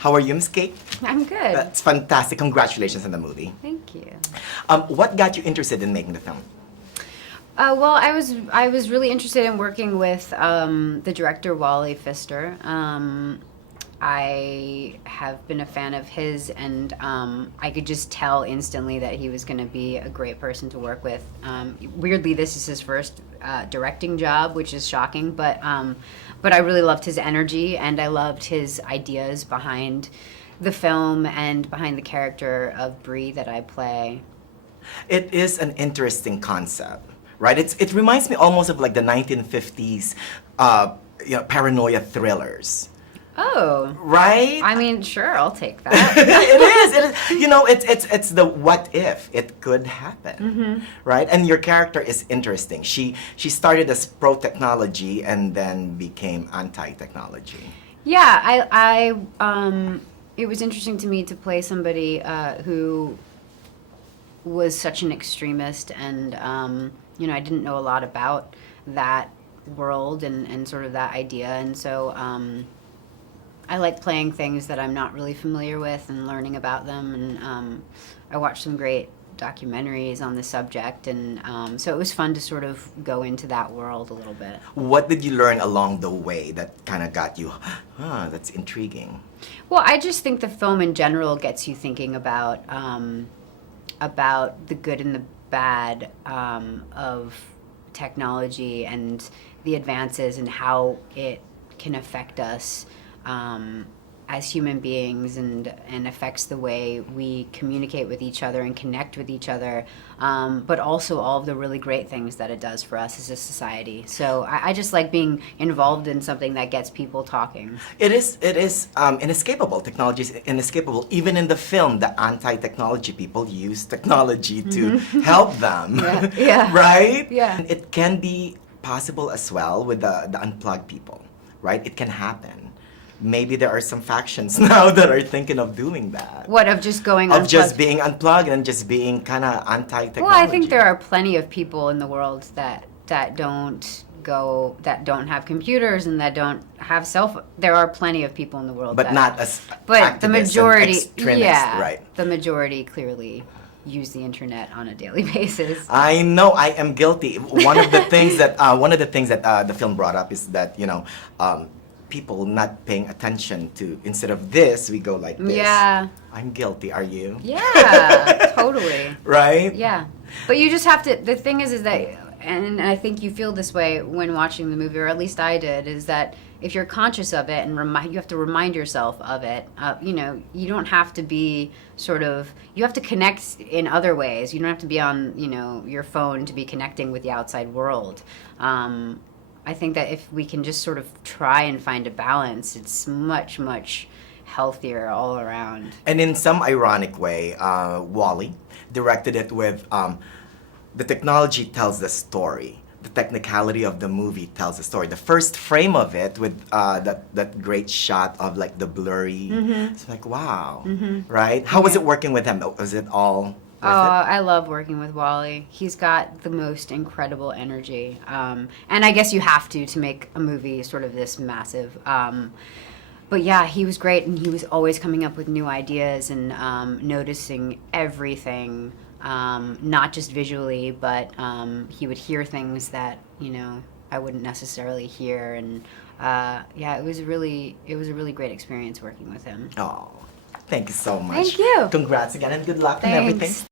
How are you, Miss Kate? I'm good. That's fantastic. Congratulations on the movie. Thank you. What got you interested in making the film? Well, I was really interested in working with the director Wally Pfister. I have been a fan of his, and I could just tell instantly that he was going to be a great person to work with. Weirdly, this is his first directing job, which is shocking, but I really loved his energy, and I loved his ideas behind the film and behind the character of Bree that I play. It is an interesting concept, right? It reminds me almost of like the 1950s paranoia thrillers. Oh. Right? I mean, sure, I'll take that. It is. You know, it's the what if it could happen, right? And your character is interesting. She started as pro technology and then became anti technology. Yeah, it was interesting to me to play somebody who was such an extremist, and I didn't know a lot about that world and sort of that idea, and so I like playing things that I'm not really familiar with and learning about them, and I watched some great documentaries on the subject, and so it was fun to sort of go into that world a little bit. What did you learn along the way that kind of got you, that's intriguing? Well, I just think the film in general gets you thinking about the good and the bad of technology and the advances and how it can affect us as human beings, and affects the way we communicate with each other and connect with each other, but also all of the really great things that it does for us as a society. So I just like being involved in something that gets people talking. It is inescapable. Technology is inescapable. Even in the film, the anti-technology people use technology to help them. Yeah. Right? Yeah. And it can be possible as well with the unplugged people, right? It can happen. Maybe there are some factions now that are thinking of doing that. What, of just going Of unplugged? just being unplugged and just being kind of anti-technology. Well, I think there are plenty of people in the world that don't have computers and that don't have there are plenty of people in the world but not as but the activists majority, and extremists, yeah, right? The majority clearly use the internet on a daily basis. I know, I am guilty. One of the things that the film brought up is that people not paying attention to, instead of this, we go like this. Yeah. I'm guilty. Are you? Yeah, totally. Right? Yeah. But you just have to, the thing is that, and I think you feel this way when watching the movie, or at least I did, is that if you're conscious of it and you have to remind yourself of it, you don't have to be you have to connect in other ways. You don't have to be on, your phone to be connecting with the outside world. I think that if we can just sort of try and find a balance, it's much, much healthier all around. And in some ironic way, Wally directed it with the technology tells the story. The technicality of the movie tells the story. The first frame of it with that great shot of like the blurry, it's like, wow, right? How was it working with him? Was it all? I love working with Wally. He's got the most incredible energy. And I guess you have to make a movie sort of this massive. But yeah, he was great, and he was always coming up with new ideas and noticing everything, not just visually, but he would hear things that, I wouldn't necessarily hear. And it was a really great experience working with him. Oh, thank you so much. Thank you. Congrats again and good luck and everything. Thanks.